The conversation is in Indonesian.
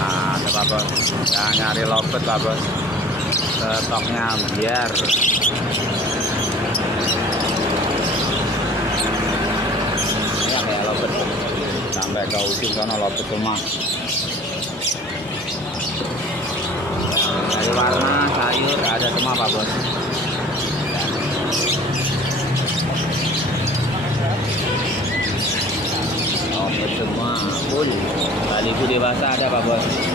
Nah, ada Pak Bos. Yang nyari lobet Pak Bos. Stoknya biar. Ya kayak lobet. Sampai ke ujung sana lobet semua. Dari warna sayur ada semua Pak Bos. Lobet semua full. Baliku dewasa ada Pak Bos.